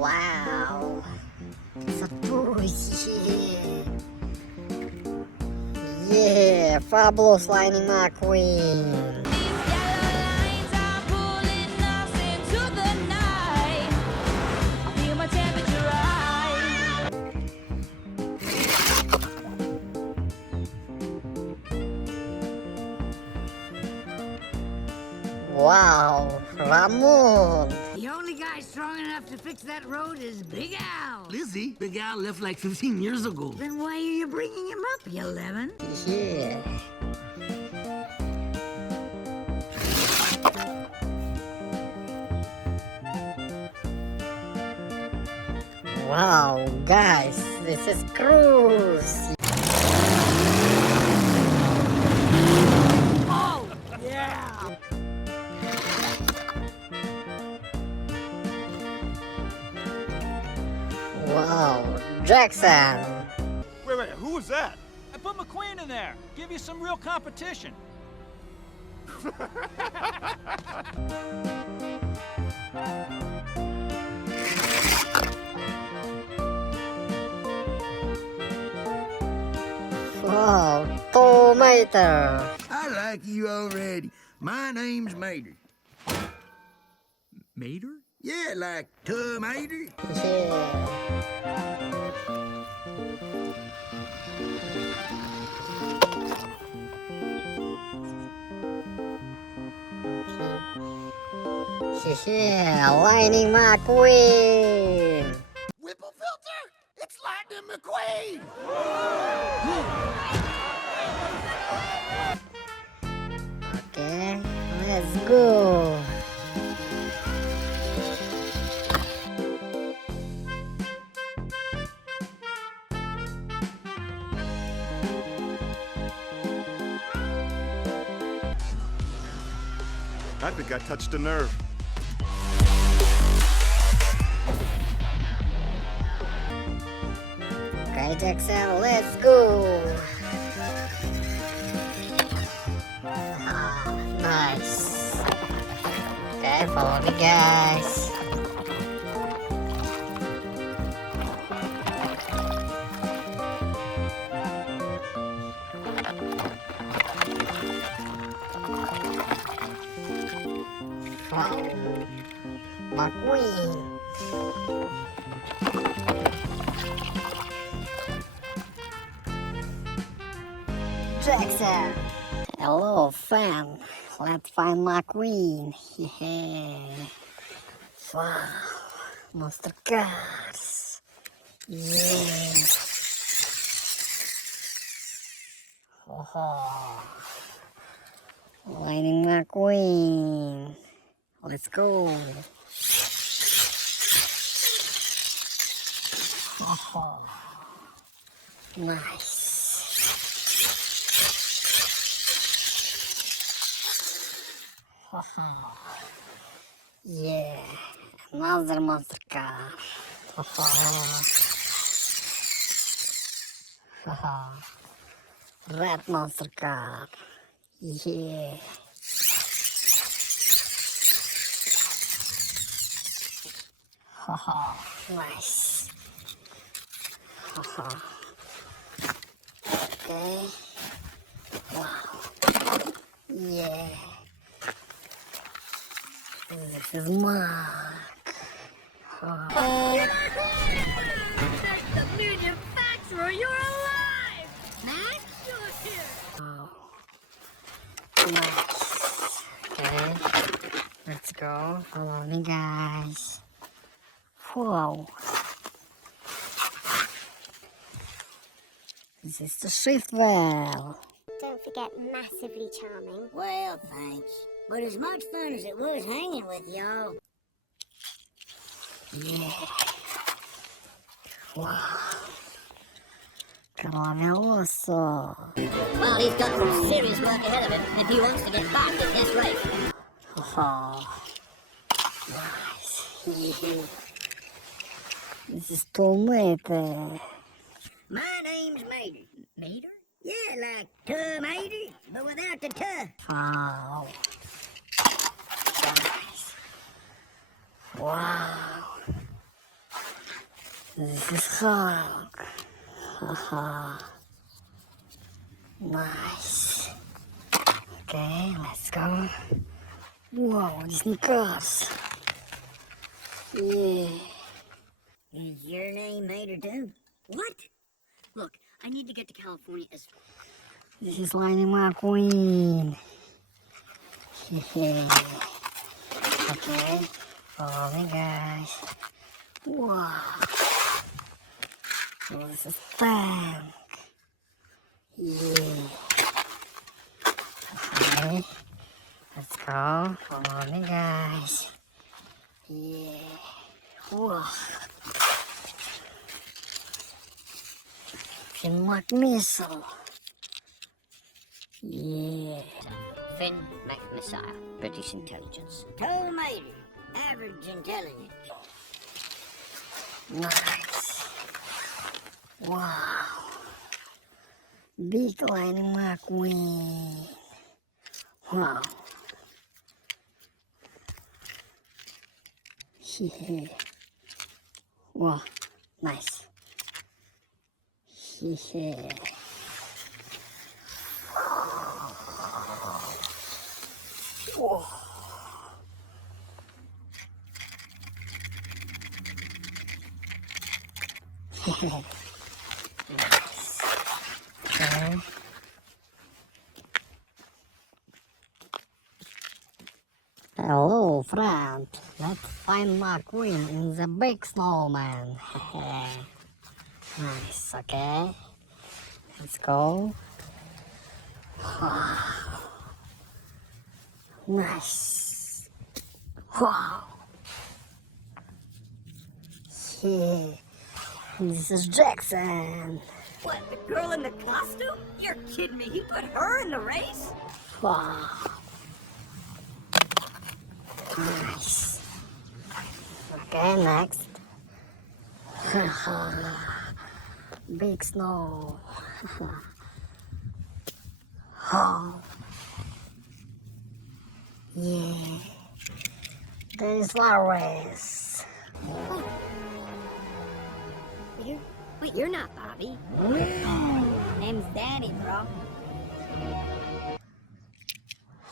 Wow. Сатуси. Yeah, fabulous Lightning McQueen. Wow, Ramon. The only guy strong enough to fix that road is Big Al. Lizzie? Big Al left like 15 years ago. Then why are you bringing him up, you lemon? Yeah. Wow, guys, this is cruise. Oh, yeah. Wow, Jackson. Wait, who was that? I put McQueen in there. Give you some real competition. Wow, tomato. I like you already. My name's Mater. Mater? Yeah, like tomato. Yeah. Yeah, Lightning McQueen. Whipple filter? It's Lightning McQueen! Okay, let's go. I think I touched a nerve. Okay, Jackson, let's go. Ah, nice. Okay, follow me, guys. Wow, McQueen. Jackson. Hello, fam. Let's find McQueen. Yeah. Wow. Monster cars. Yeah. Oh. Lightning McQueen. Let's go. Oh. Nice. Yeah, another monster car. Red monster car. Yeah. Nice. Okay. Wow. Yeah. This is Mark. You're the manufacturer. You're alive. Max, you're here. Oh. Nice. Okay. Let's go. Follow me, guys. Whoa. This is the shift valve. Don't forget massively charming. Well, thanks. But as much fun as it was hanging with y'all. Yeah. Wow. Carameloso. Well, he's got some serious work ahead of him if he wants to get back at this race. Oh. Nice. Yeah. This is tomato. My name's Mater. Mater? Yeah, like tomato, but without the t. Wow. Nice. Wow. This is Hulk. Haha. Nice. Okay, let's go. Whoa, these new cars. Yeah. Is your name Mater too? What? Look, I need to get to California as... This is LightningMcQueen. Yeah. Okay, follow me, guys. Wow. Oh, this is tank. Yeah. Okay, let's go. Follow me, guys. Yeah. Whoa. McMissile. Yeah. Finn McMissile, British intelligence. Total Mater, average intelligence. Nice. Wow. Big LightningMcQueen. Wow. Yeah. Wow. Nice. Yeah. Whoa. Nice. Okay. Hello, friend. Let's find McQueen in the big snowman. Nice, okay. Let's go. Wow. Nice. Wow. Yeah. This is Jackson. What, the girl in the costume? You're kidding me, he put her in the race? Wow. Nice. Okay, next. Big snow. Oh. Yeah. There is flowers. Wait, you're not Bobby. Name's Danny, bro.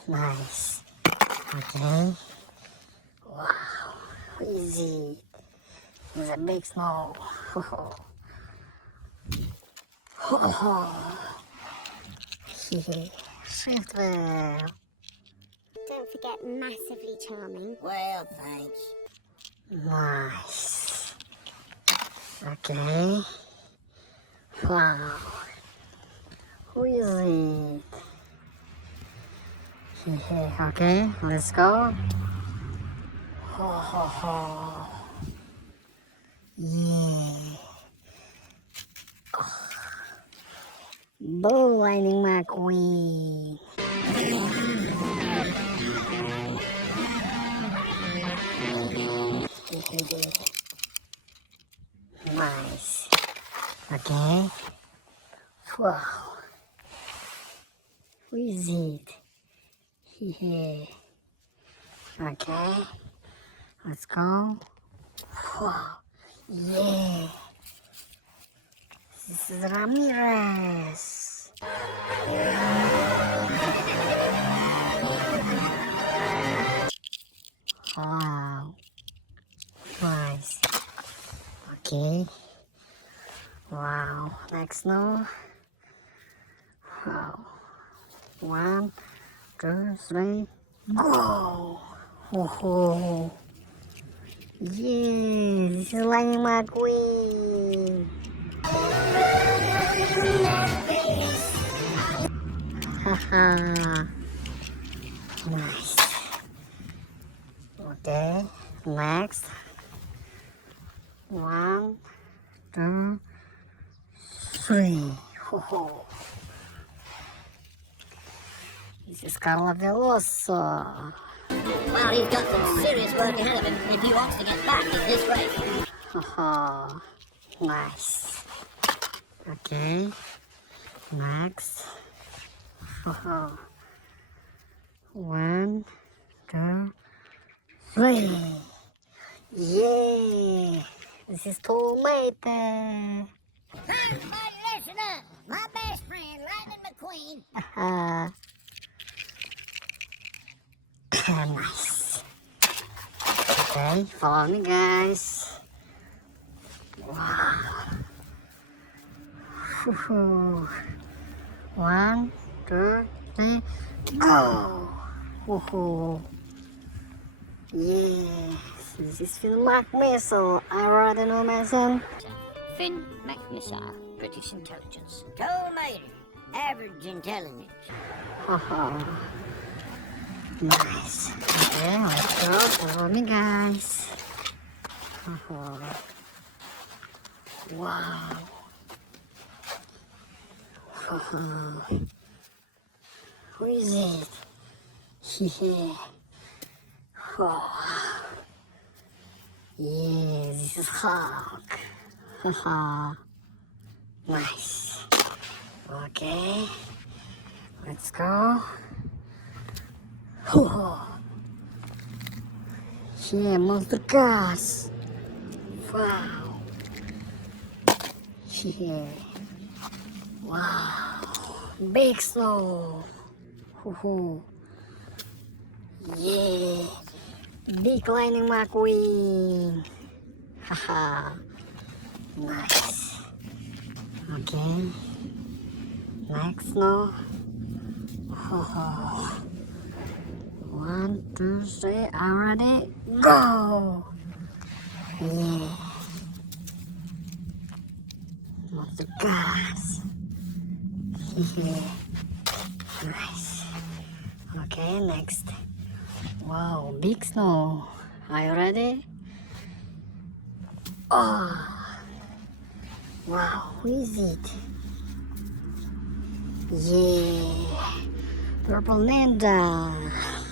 Nice. Okay. Wow. Easy. There's a big snow. Shift wheel. Don't forget massively charming. Well, thanks. Nice. Okay. Wow. Who is it? Yeah, okay, let's go. Ho ho ho. Yeah. Blue LightningMcQueen. Nice. Okay. Wow. Who is it? Yeah. Okay. Let's go. Wow. Yeah. This is Ramirez. Wow. Nice. Okay. Wow. Next no. Wow. 1, 2, 3. Go! Oh, yeah, this is LightningMcQueen. Haha. Nice. Okay, next. 1, 2, 3. Oh. This is Carla Veloso. Well, he's got some serious work ahead of him if he wants to get back in this race. Oh, nice. Okay, next. Oh. 1, 2, 3. Yeah, this This is tomato. Everybody listen up. My best friend, Lightning McQueen. Nice. Okay, follow me, guys. Wow. Woohoo. 1, 2, 3, go! Woohoo. Yes, this is McMissile. I already know my son. Finn McMissile, British intelligence. Tomato, average intelligence. Nice. Okay, let's go. Follow me, guys. Wow. Who is it? Yeah. Oh. Yeah, this is Hulk. Nice. Okay. Let's go. Yeah, monster cars. Wow. Yeah. Wow. Big snow. Yeah. Big Lightning McQueen. Haha. Nice. Okay. Next snow. 1, 2, 3, already go! Yeah. Monster cars. Yeah. Nice. Okay, next. Wow, big snow. Are you ready? Oh. Wow, who is it? Yeah. Purple Ninja.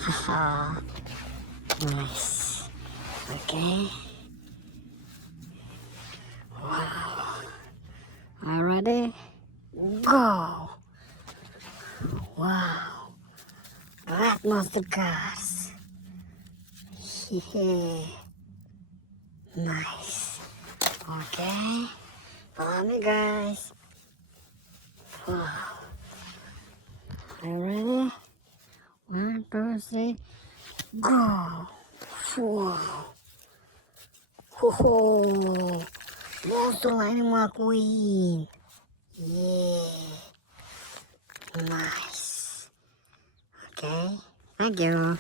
Haha. Nice. Okay. Wow. Are you ready? Go. Wow. Red monster cars. Yeah. Nice. Okay. Follow me, guys. Wow. Are you ready? 1, 2, 3, go! Wow! Ho! Monster Lightning McQueen! Yeah! Nice! Okay, thank you!